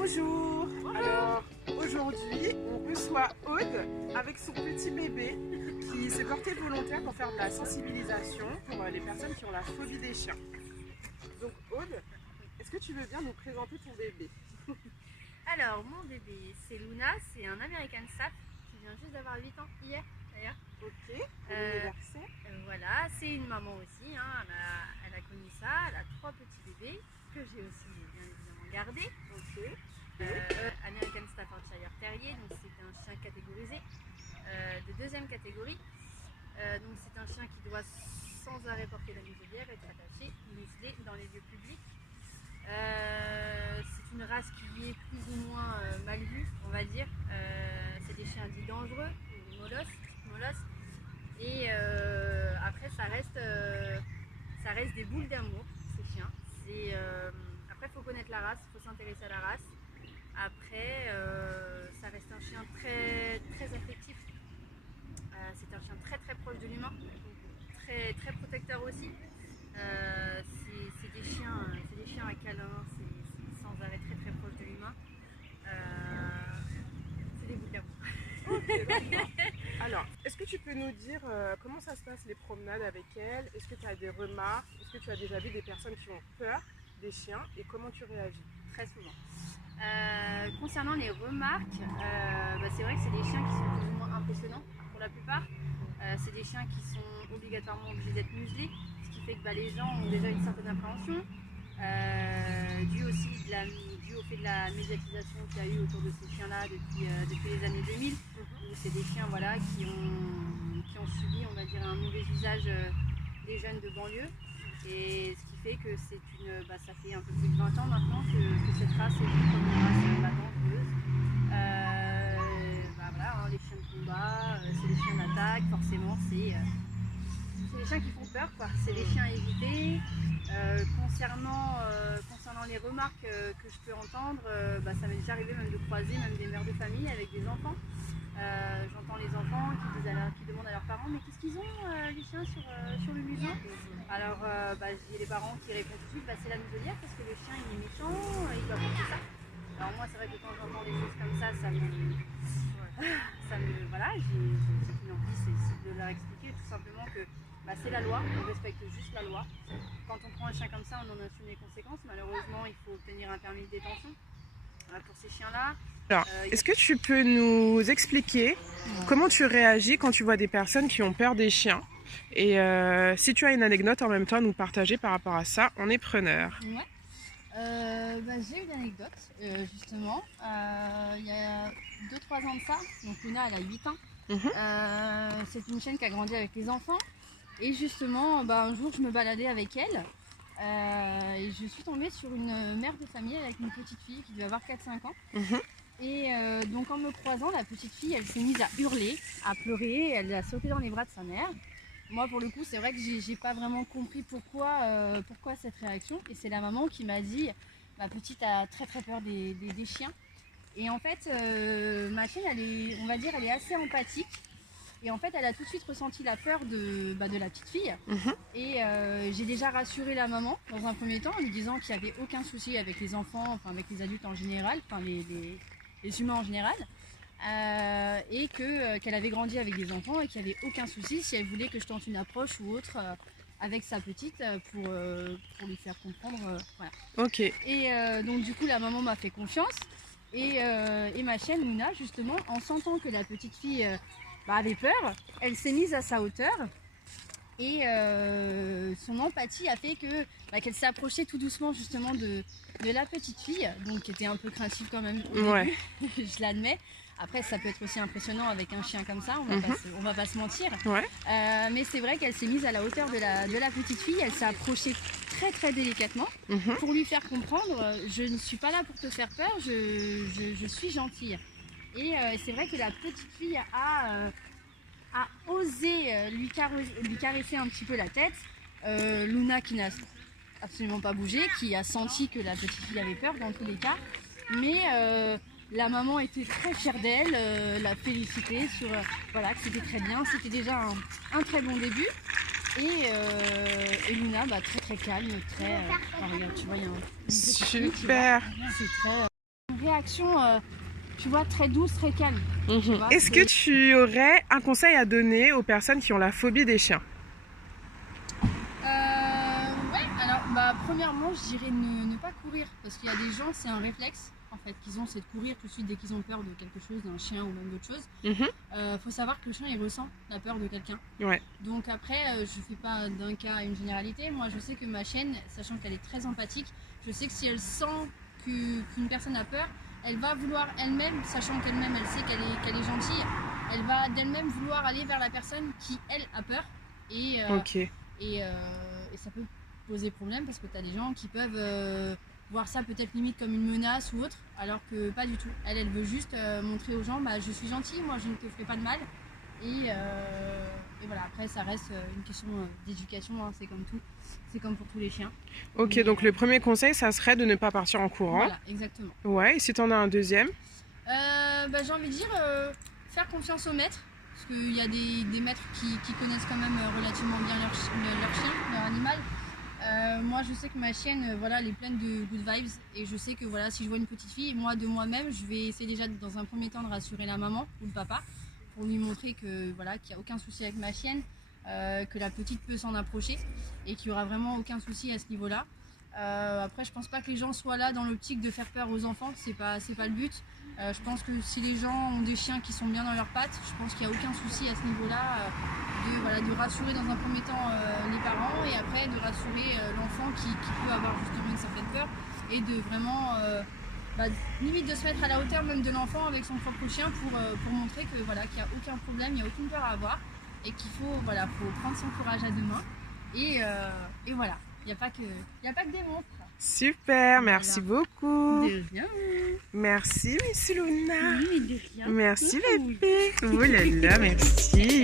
Bonjour. Alors aujourd'hui on reçoit Aude avec son petit bébé qui s'est porté volontaire pour faire de la sensibilisation pour les personnes qui ont la phobie des chiens. Donc Aude, est-ce que tu veux bien nous présenter ton bébé? Alors mon bébé c'est Luna, c'est un American Staff qui vient juste d'avoir 8 ans hier d'ailleurs. Ok, bon anniversaire. Voilà, c'est une maman aussi, hein. Elle a connu ça, elle a 3 petits bébés que j'ai aussi bien évidemment gardés. Ok. American Staffordshire Terrier, donc c'est un chien catégorisé de deuxième catégorie. Donc c'est un chien qui doit sans arrêt porter la muselière, être attaché, muselé dans les lieux publics. C'est une race qui est plus ou moins mal vue, on va dire. C'est des chiens dits dangereux, des molosses. Et après ça reste des boules d'amour, ces chiens. Après il faut connaître la race, il faut s'intéresser à la race. Après ça reste un chien très, très affectif. C'est un chien très très proche de l'humain, très, très protecteur aussi. C'est des chiens à câlin, c'est sans arrêt très très proche de l'humain. C'est des boules d'amour. Ok, alors, est-ce que tu peux nous dire comment ça se passe les promenades avec elle? Est-ce que tu as des remarques? Est-ce que tu as déjà vu des personnes qui ont peur des chiens et comment tu réagis? Très souvent. Concernant les remarques, c'est vrai que c'est des chiens qui sont plus ou moins impressionnants pour la plupart. C'est des chiens qui sont obligatoirement obligés d'être muselés, ce qui fait que les gens ont déjà une certaine appréhension, dû au fait de la médiatisation qu'il y a eu autour de ces chiens-là depuis les années 2000, où c'est des chiens qui ont subi, on va dire, un mauvais usage des jeunes de banlieue. Et ce qui fait que ça fait un peu plus de 20 ans maintenant que cette race est vue comme une race dangereuse. Les chiens de combat, c'est des chiens d'attaque, forcément c'est des chiens qui font peur, quoi. C'est des chiens à éviter. Concernant les remarques que je peux entendre, ça m'est déjà arrivé même de croiser même des mères de famille avec des enfants. J'entends les enfants qui demandent à leurs parents mais qu'est-ce qu'ils ont les chiens sur le museau. Alors j'ai les parents qui répondent tout de suite c'est la muselière parce que le chien il est méchant, il doit porter ça. Alors moi c'est vrai que quand j'entends des choses comme ça voilà, j'ai une envie, c'est de leur expliquer tout simplement que c'est la loi, on respecte juste la loi. Quand on prend un chien comme ça, on en assume les conséquences. Malheureusement, il faut obtenir un permis de détention pour ces chiens-là. Alors, est-ce que tu peux nous expliquer comment tu réagis quand tu vois des personnes qui ont peur des chiens? Et si tu as une anecdote en même temps à nous partager par rapport à ça, on est preneur. Ouais. J'ai une anecdote, justement. Il y a 2-3 ans de ça, donc Luna elle a 8 ans. C'est une chienne qui a grandi avec les enfants. Et justement, un jour je me baladais avec elle et je suis tombée sur une mère de famille avec une petite fille qui devait avoir 4-5 ans. Et donc en me croisant, la petite fille elle s'est mise à hurler, à pleurer, elle a sauté dans les bras de sa mère. Moi pour le coup c'est vrai que j'ai pas vraiment compris pourquoi cette réaction. Et c'est la maman qui m'a dit ma petite a très très peur des chiens. Et en fait ma chienne elle est assez empathique. Et en fait, elle a tout de suite ressenti la peur de la petite fille. Et j'ai déjà rassuré la maman dans un premier temps en lui disant qu'il n'y avait aucun souci avec les enfants, avec les adultes en général, les humains en général. Et qu'elle avait grandi avec des enfants et qu'il n'y avait aucun souci si elle voulait que je tente une approche ou autre avec sa petite pour lui faire comprendre. Voilà. Ok. Et donc du coup, la maman m'a fait confiance. Et ma chienne Luna, justement, en sentant que la petite fille avait peur, elle s'est mise à sa hauteur et son empathie a fait qu'elle s'est approchée tout doucement justement de la petite fille, donc qui était un peu craintive quand même au début, je l'admets. Après ça peut être aussi impressionnant avec un chien comme ça, on va pas se mentir. Mais c'est vrai qu'elle s'est mise à la hauteur de la petite fille, elle s'est approchée très très délicatement pour lui faire comprendre je ne suis pas là pour te faire peur, je suis gentille. Et c'est vrai que la petite fille a osé lui caresser un petit peu la tête. Luna qui n'a absolument pas bougé, qui a senti que la petite fille avait peur dans tous les cas. Mais la maman était très fière d'elle, l'a félicité sur que c'était très bien, c'était déjà un très bon début. Et Luna, très très calme, très... regarde, tu vois, il y a un... Super. C'est très... réaction, tu vois, très douce, très calme. Est-ce que tu aurais un conseil à donner aux personnes qui ont la phobie des chiens? Ouais, alors premièrement, je dirais ne pas courir, parce qu'il y a des gens, c'est un réflexe en fait qu'ils ont, c'est de courir tout de suite dès qu'ils ont peur de quelque chose, d'un chien ou même d'autre chose. Faut savoir que le chien il ressent la peur de quelqu'un. Ouais. Donc après, je fais pas d'un cas une généralité. Moi, je sais que ma chienne, sachant qu'elle est très empathique, je sais que si elle sent qu'une personne a peur, elle va vouloir elle-même, sachant qu'elle-même elle sait qu'elle est gentille, elle va d'elle-même vouloir aller vers la personne qui elle a peur. Et ça peut poser problème parce que tu as des gens qui peuvent voir ça peut-être limite comme une menace ou autre, alors que pas du tout. Elle veut juste montrer aux gens, je suis gentille, moi je ne te ferai pas de mal. Et voilà, après ça reste une question d'éducation, hein, c'est comme tout, c'est comme pour tous les chiens. Ok, donc le premier conseil, ça serait de ne pas partir en courant. Voilà, exactement. Ouais, et si tu en as un deuxième? J'ai envie de dire, faire confiance aux maîtres, parce qu'il y a des maîtres qui connaissent quand même relativement bien leur chien, leur animal. Moi je sais que ma chienne elle est pleine de good vibes, et je sais que si je vois une petite fille, moi de moi-même je vais essayer déjà dans un premier temps de rassurer la maman ou le papa pour lui montrer que qu'il n'y a aucun souci avec ma chienne, que la petite peut s'en approcher et qu'il n'y aura vraiment aucun souci à ce niveau là. Après je pense pas que les gens soient là dans l'optique de faire peur aux enfants, c'est pas le but. Je pense que si les gens ont des chiens qui sont bien dans leurs pattes, je pense qu'il n'y a aucun souci à ce niveau là, de rassurer dans un premier temps les parents, et après de rassurer l'enfant qui peut avoir justement une certaine peur, et de vraiment limite de se mettre à la hauteur même de l'enfant avec son propre chien pour montrer que qu'il n'y a aucun problème, il n'y a aucune peur à avoir, et qu'il faut prendre son courage à deux mains, et voilà, il n'y a pas que des monstres. Super, merci beaucoup. De rien. Merci Miss Luna. Oui, mais de rien. Merci bébé. Oh là là, merci.